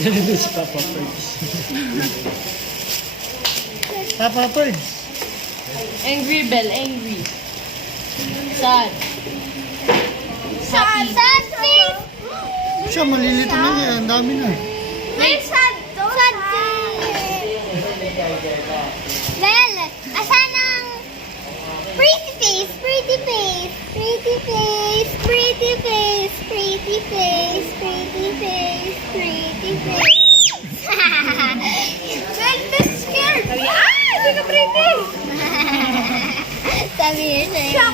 Ganun si Papa Birds. Papa Birds. Angry Bell, angry. Sad. Sad, sad face. Siya, malilito na niya. Ang dami na. May sad to. Sad face. Well, asan ang pretty face, pretty face, pretty face, pretty face, pretty face, pretty face, pretty face. Well, that's scared. Hindi ka pretty. Sabi niya siya.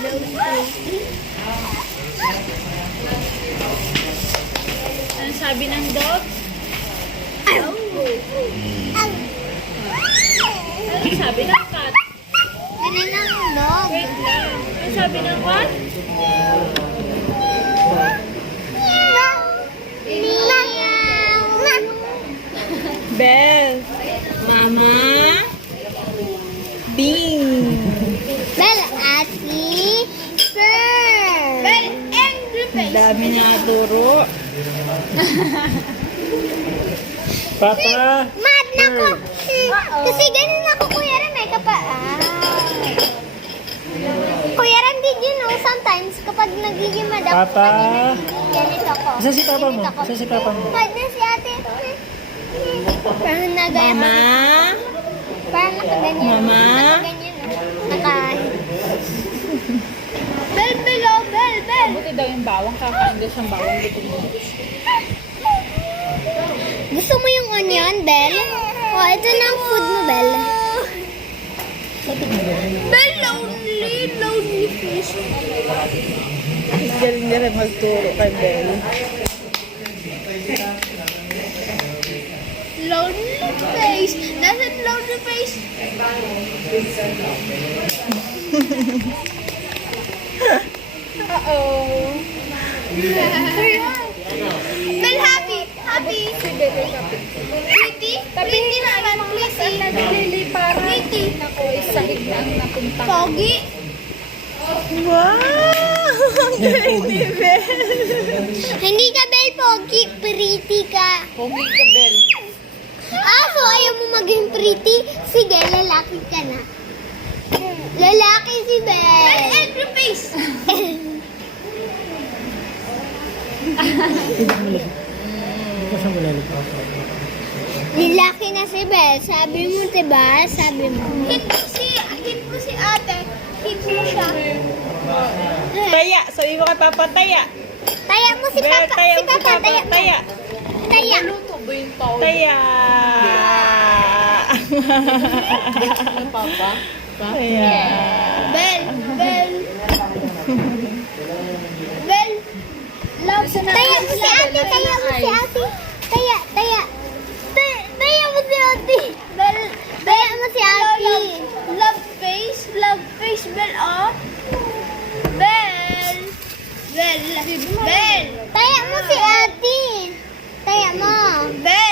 Ano sabi ng dog? Ano sabi ng cat? Ganun ang dog. Wait lang. Ano sabi ng cat? Bell. Mama. Bing. Bell, Ati, Sir. Bell, angry face. Dami na turo. Papa. Mad na ko. Kasi ganun ako, Kuya Ram, eh. Kuya Ram, did you know, sometimes, kapag nagiging mad ako, Papa. ganito ako. Isa si Papa mo. Ganito ako. Isa si Papa mo. Mad na si ate. Parang nagaya Mama. Parang nakaganyan. Mama. Nakaganyan, no? Bell, below, bell, bell. Buti daw yung bawang. Kakain daw siyang bawang. Gusto mo yung onion, Bell? Oh, ito na ang food mo, Bell. Bell, lonely fish. Galing na rin magturo kay Bell. Lonely face. Nasaan lonely face? Uh-oh. Bell, happy. Happy. Pretty. Pretty naman. Pretty. Pretty. Ako, isahig lang napunta. Pogi. Wow! Galing ni Bell. Hindi ka, Bell, pogi. Pretty ka. Pogi ka, Bell. So ayaw mo maging pretty? Sige, lalaki ka na. Lalaki si Belle. Belle, angry face. Hindi ko siya malalito. Lalaki na si Belle. Sabi mo, diba? Sabi mo. Hit mo si ate. Hit mo siya. Taya. Sabi mo kay Papa, taya. Taya mo si Bell, Papa. taya Si mo si Papa, Papa, taya mo. taya. Taya. Luto ba yung tawag? Taya. Papa? Taya. Belle. Belle. Belle. Love. Taya mo si ate. Taya mo si ate. Taya. Taya. Taya mo si ate. Belle. Taya mo si ate. Love face. Love face. Belle, oh. Belle. Belle. Belle. Taya mo si ate. Taya mo. Belle.